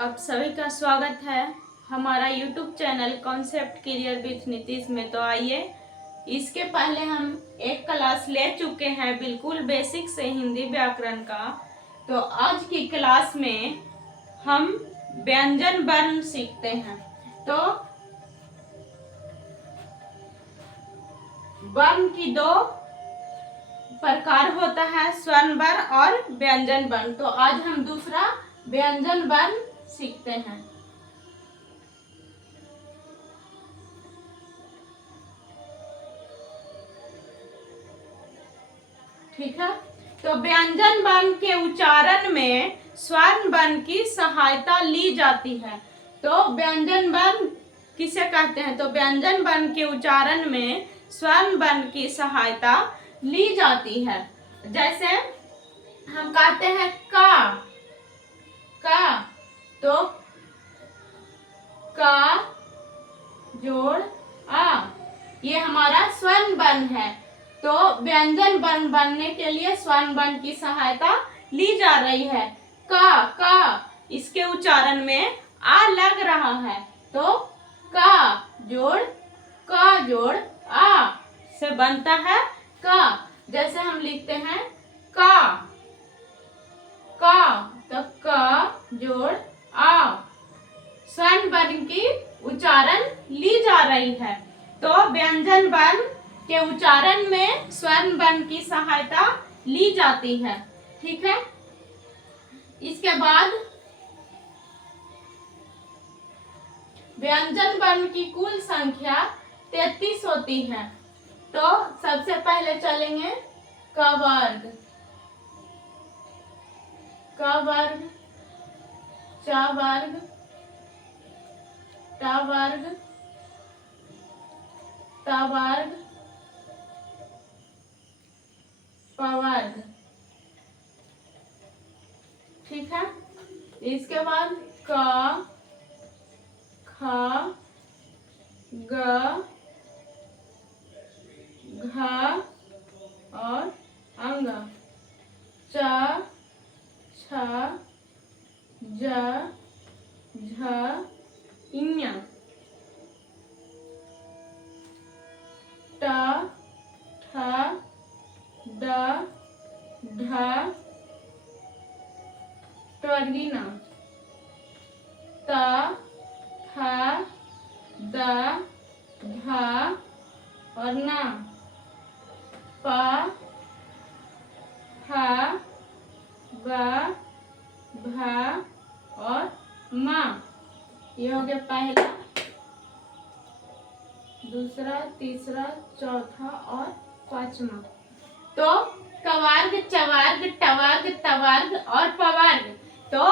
आप सभी का स्वागत है हमारा YouTube channel concept career with Nitish में। तो आइए, इसके पहले हम एक क्लास ले चुके हैं बिल्कुल बेसिक से हिंदी व्याकरण का। तो आज की क्लास में हम व्यंजन वर्ण सीखते हैं। तो वर्ण की दो प्रकार होता है, स्वर्ण वर्ण और व्यंजन वर्ण। तो आज हम दूसरा व्यंजन वर्ण सीखते हैं। ठीक है, तो व्यंजन वर्ण के उच्चारण में स्वर्ण वर्ण की सहायता ली जाती है। तो व्यंजन वर्ण किसे कहते हैं? तो व्यंजन वर्ण के उच्चारण में स्वर्ण वर्ण की सहायता ली जाती है। जैसे हम कहते हैं का, तो का जोड़ आ, ये हमारा स्वर्ण वर्ण है। तो व्यंजन वर्ण बनने के लिए स्वर्ण वर्ण की सहायता ली जा रही है। का इसके उच्चारण में आ लग रहा है, तो का जोड़ आ से बनता है का। जैसे हम लिखते हैं का, तो का जोड़ आ, स्वर्ण वर्ण की उच्चारण ली जा रही है। तो व्यंजन वर्ण के उच्चारण में स्वर्ण वर्ण की सहायता ली जाती है। ठीक है, इसके बाद व्यंजन वर्ण की कुल संख्या 33 होती है। तो सबसे पहले चलेंगे क वर्ग, च वर्ग, ट वर्ग, त वर्ग, प वर्ग। ठीक है, इसके बाद क, ख, ग, घ और अंग, च, छ, ज, झ, इञ, ट, ठ, ड, ढ, ट्वर्गीण, त, थ, द, ध और न, प, फ, ब, भ और म। ये हो गया पहला, दूसरा, तीसरा, चौथा और पांचवा। तो कवर्ग, चवर्ग, टवर्ग, तवर्ग और पवर्ग। तो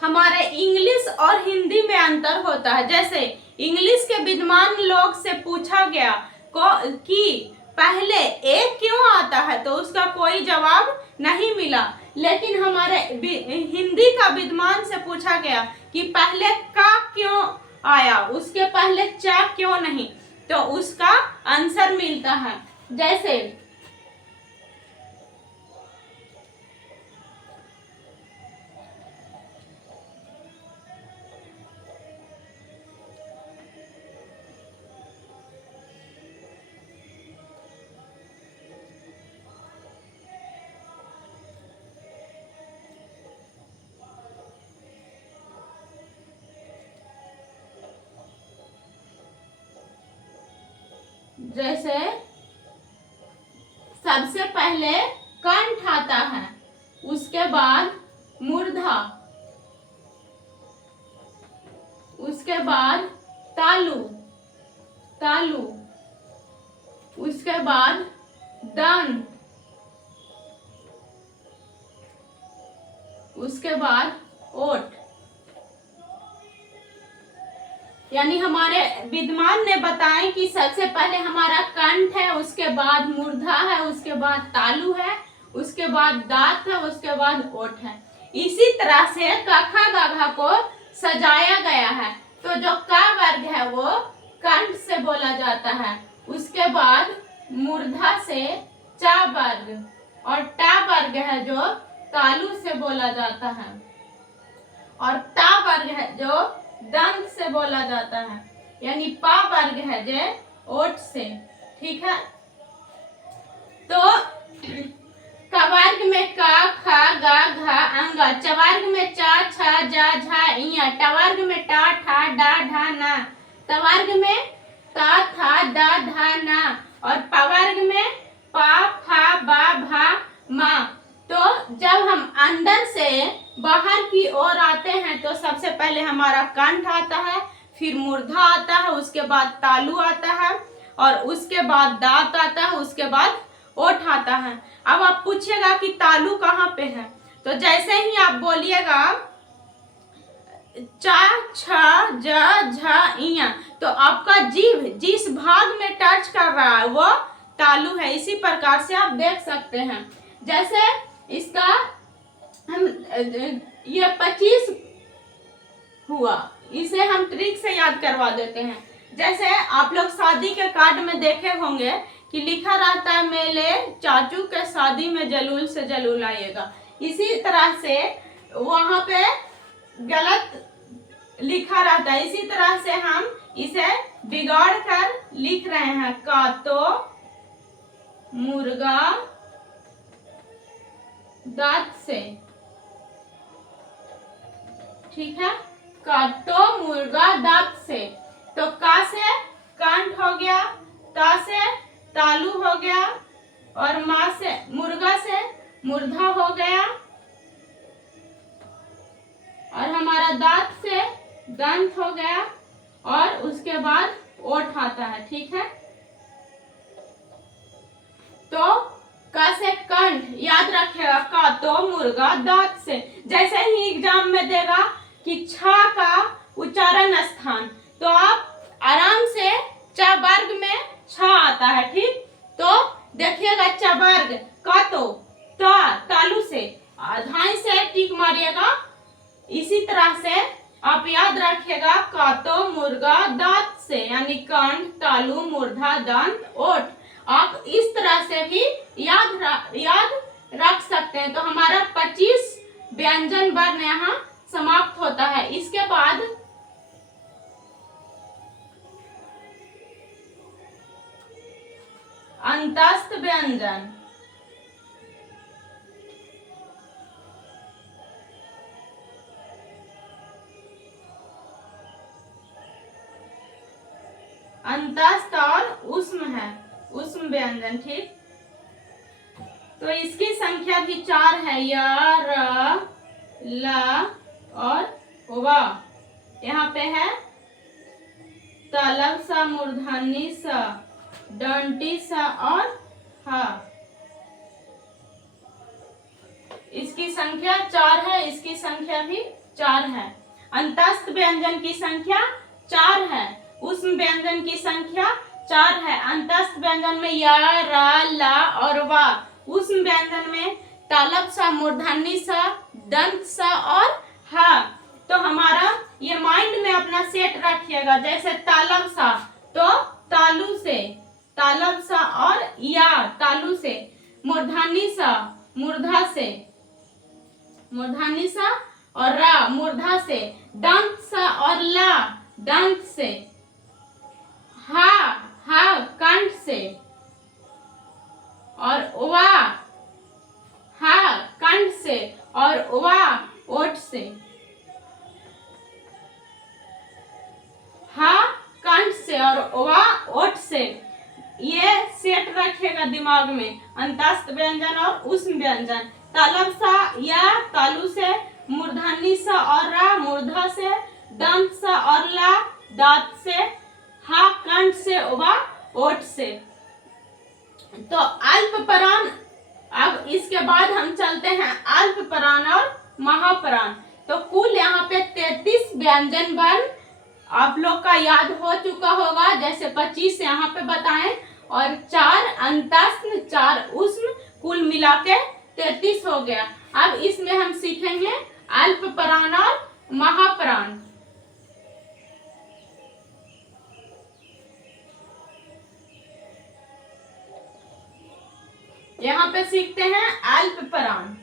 हमारे इंग्लिश और हिंदी में अंतर होता है। जैसे इंग्लिश के विद्वान लोग से पूछा गया कि पहले एक क्यों आता है, तो उसका कोई जवाब नहीं मिला। लेकिन हमारे हिंदी का विद्वान से पूछा गया कि पहले का क्यों आया, उसके पहले चा क्यों नहीं, तो उसका आंसर मिलता है। जैसे जैसे सबसे पहले कंठ आता है, उसके बाद मूर्धा, उसके बाद तालु, उसके बाद दंत, उसके बाद ओठ। यानी हमारे विद्वान ने बताया कि सबसे पहले हमारा कंठ है, उसके बाद मूर्धा है, उसके बाद तालु है, उसके बाद दांत है, उसके बाद ओठ है। इसी तरह से कखा गघा को सजाया गया है। तो जो क वर्ग है वो कंठ से बोला जाता है, उसके बाद मूर्धा से च वर्ग और ट वर्ग है जो तालु से बोला जाता है। और ता वर्ग है जो दंत से बोला जाता है, यानी पा वर्ग है जो ओठ से। ठीक है, तो कवर्ग में का खा गा घा अंगा, चवर्ग में चा छा जा झा इया, टवर्ग में टा ठा डा ढा ना, तवर्ग में ता था दा धा ना, और पवर्ग में पा फा बा भा मा। तो जब हम अंदर से बाहर की ओर आते हैं तो सबसे पहले हमारा कंठ आता है, फिर मूर्धा आता है, उसके बाद तालु आता है, और उसके बाद दांत आता है, उसके बाद ओठ आता है। अब आप पूछिएगा कि तालु कहाँ पे है, तो जैसे ही आप बोलिएगा चा छा जा झा इया, तो आपका जीभ जिस भाग में टच कर रहा है वो तालु है। इसी प्रकार से आप देख सकते हैं। जैसे इसका हम ये 25 हुआ, इसे हम ट्रिक से याद करवा देते हैं। जैसे आप लोग शादी के कार्ड में देखे होंगे कि लिखा रहता है मेले चाचू के शादी में जलूल से जलूल आइएगा। इसी तरह से वहां पे गलत लिखा रहता है, इसी तरह से हम इसे बिगाड़ कर लिख रहे हैं का तो मुर्गा दांत से। ठीक है, का तो मुर्गा दांत से, तो का से कंठ हो गया, ता से तालु हो गया, और माँ से मुर्गा से मूर्धा हो गया, और हमारा दांत से दंत हो गया, और उसके बाद ओठ आता है। ठीक है, तो का से कंठ याद रखेगा, का तो मुर्गा दांत से। जैसे ही एग्जाम में देगा कि छा का उच्चारण स्थान, तो आप आराम से च वर्ग में छ आता है। ठीक, तो देखिएगा च वर्ग का तो तालु से धाई से टिक मारिएगा। इसी तरह से आप याद रखिएगा का तो मुर्गा दांत से, यानी कंठ तालु मूर्धा दंत ओठ। आप इस तरह से भी याद रख सकते हैं। तो हमारा 25 व्यंजन वर्ण यहाँ समाप्त होता है। इसके बाद अंतस्थ व्यंजन। अंतस्थ और उष्म है, उष्म व्यंजन। ठीक, तो इसकी संख्या भी 4 है, य र ल और व। यहाँ पे है तलब सा, मूर्धनी सा, डंटी सा और ह। इसकी संख्या 4 है, इसकी संख्या भी 4 है। अंतस्थ व्यंजन की संख्या 4 है, उष्म व्यंजन की संख्या 4 है। अंतस्थ व्यंजन में य र ल और व, उष्म व्यंजन में तालब सा, मूर्धनी सा, दंत सा और ह। तो हमारा ये माइंड में अपना सेट रखिएगा। जैसे तालब सा तो तालु से, तालब सा और या तालु से, मूर्धनी सा मूर्धा से, मूर्धनी सा और रा मूर्धा से, दंत सा और ला दंत से, हा कंठ से, और वा हा कंठ से और वा ओठ से। हा कंठ से और वा ओठ से, ये सेट रखिएगा दिमाग में। अंतस्थ व्यंजन और उष्म व्यंजन, तालब सा या तालु से, मूर्धनी सा और रा मूर्धा से, दंत सा और ला दांत से, हा कंठ से वा ओठ से। तो अल्प प्राण। अब इसके बाद हम चलते हैं अल्प प्राण और महाप्राण। तो कुल यहाँ पे 33 व्यंजन वर्ण आप लोग का याद हो चुका होगा। जैसे 25 यहाँ पे बताएं, और 4 अंतस्थ 4 उष्म, कुल मिला के 33 हो गया। अब इसमें हम सीखेंगे अल्प प्राण और महाप्राण। यहाँ पे सीखते हैं अल्प प्राण।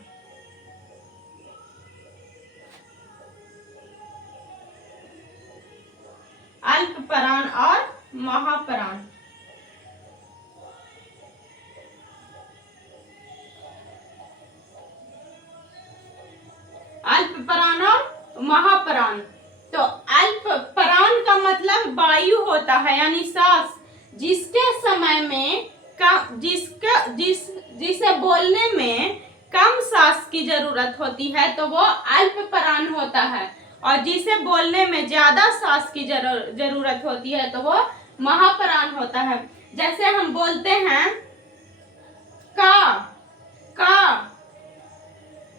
महाप्राण। अल्प प्राण और महाप्राण। तो अल्प प्राण का मतलब वायु होता है यानी सांस, जिसके समय में जिसे बोलने में कम सांस की जरूरत होती है तो वो अल्प प्राण होता है, और जिसे बोलने में ज्यादा सांस की जरूरत होती है तो वो महाप्राण होता है। जैसे हम बोलते हैं का,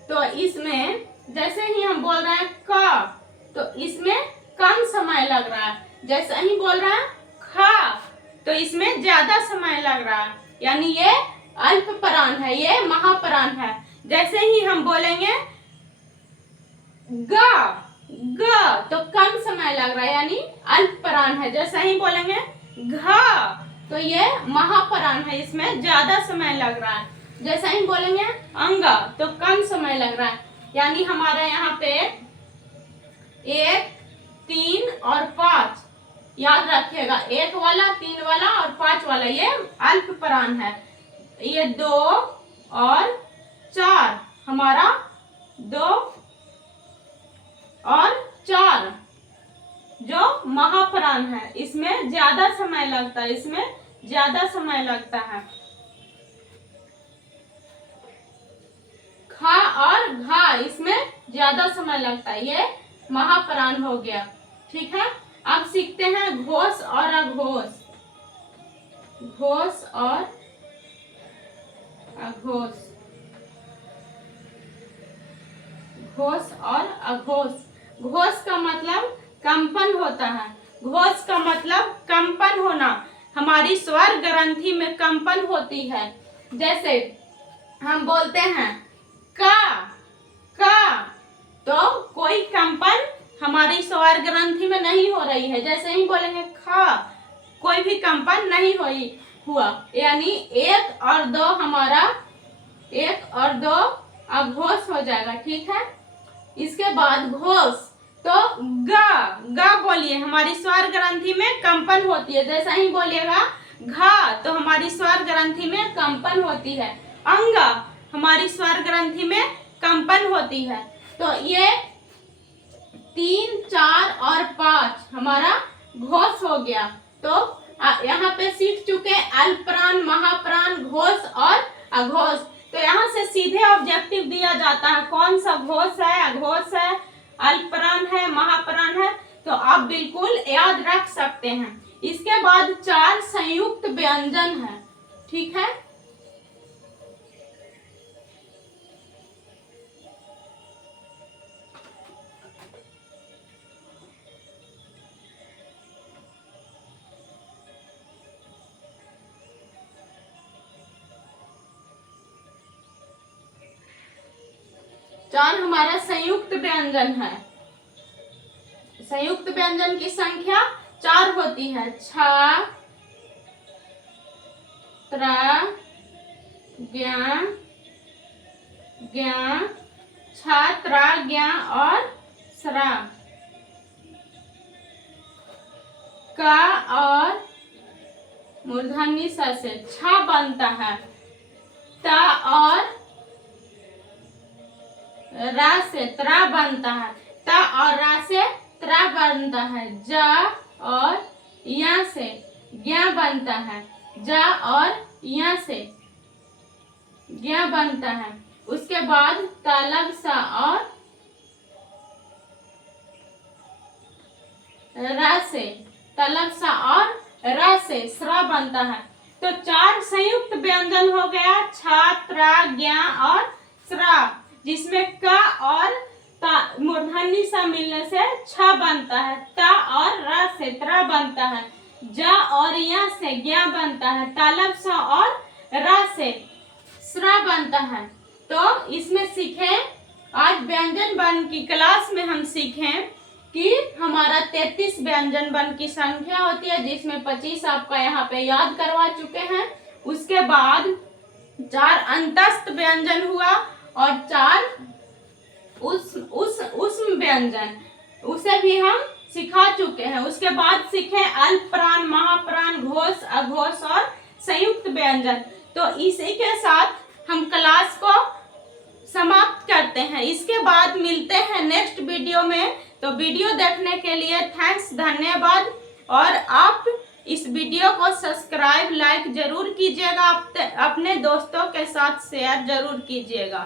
तो इसमें जैसे ही हम बोल रहे हैं का, तो इसमें कम समय लग रहा है। जैसे ही बोल रहे हैं खा, तो इसमें ज्यादा समय लग रहा है, यानी ये अल्प प्राण है, ये महाप्राण है। जैसे ही हम बोलेंगे ग, तो कम समय लग रहा है, यानी अल्प प्राण है। जैसे ही बोलेंगे घ, तो ये महाप्राण है, इसमें ज्यादा समय लग रहा है। जैसे ही बोलेंगे अंग, तो कम समय लग रहा है, यानी हमारे यहाँ पे 1, 3 और 5 याद रखिएगा, 1 वाला, 3 वाला और 5 वाला ये अल्प प्राण है। ये 2 और 4 हमारा 2 और 4 जो महाप्राण है, इसमें ज्यादा समय लगता है, इसमें ज्यादा समय लगता है। खा और घा, इसमें ज्यादा समय लगता है, ये महाप्राण हो गया। ठीक है, अब सीखते हैं घोष और अघोष। घोष और अघोष। घोष और अघोष। घोष का मतलब कंपन होता है। घोष का मतलब कंपन होना, हमारी स्वर ग्रंथि में कंपन होती है। जैसे हम बोलते हैं का, तो कोई कंपन हमारी स्वर ग्रंथि में नहीं हो रही है। जैसे ही बोलेंगे खा, कोई भी कंपन नहीं हुआ, यानी 1 और 2 हमारा 1 और 2 अघोष हो जाएगा। ठीक है, इसके बाद घोष, तो गा बोलिए, हमारी स्वर ग्रंथि में कंपन होती है। जैसा ही बोलिएगा घा, तो हमारी स्वर ग्रंथि में कंपन होती है। अंग, हमारी स्वर ग्रंथि में कंपन होती है। तो ये 3, 4 और 5 हमारा घोष हो गया। तो यहाँ पे सीख चुके अल्पप्राण, महाप्राण, घोष और अघोष। तो यहाँ से सीधे ऑब्जेक्टिव दिया जाता है, कौन सा घोष है, अघोष है, अल्पप्राण है, महाप्राण है, तो आप बिल्कुल याद रख सकते हैं। इसके बाद 4 संयुक्त व्यंजन है। ठीक है, चार हमारा संयुक्त व्यंजन है। संयुक्त व्यंजन की संख्या 4 होती है। छ, त्र, ज्ञ, छ, त्र, ज्ञ और स्र। क और मूर्धन्य स से छ बनता है। त और रा से त्रा बनता है। त और रा से त्रा बनता है। ज और या से ज्ञ बनता है। ज और या से ज्ञ बनता है। उसके बाद तलब सा और रा से, तलब सा और रा से स्र बनता है। तो 4 संयुक्त व्यंजन हो गया, छ, त्र, ज्ञ और स्र, जिसमें क और मूर्धन्य सा मिलने से छ बनता है। त और र से त्र बनता है। ज और य से ज्ञ बनता है। तालब स और र से स्र बनता है। तो इसमें सीखे, आज व्यंजन वर्ण की क्लास में हम सीखें कि हमारा 33 व्यंजन वर्ण की संख्या होती है, जिसमें 25 आपका यहाँ पे याद करवा चुके हैं। उसके बाद 4 अंतस्थ व्यंजन हुआ और 4 उस व्यंजन, उसे भी हम सिखा चुके हैं। उसके बाद सीखे अल्पप्राण, महाप्राण, संयुक्त व्यंजन। तो इसी के साथ हम क्लास को समाप्त करते हैं। इसके बाद मिलते हैं नेक्स्ट वीडियो में। तो वीडियो देखने के लिए थैंक्स, धन्यवाद। और आप इस वीडियो को सब्सक्राइब लाइक जरूर कीजिएगा, अपने दोस्तों के साथ शेयर जरूर कीजिएगा।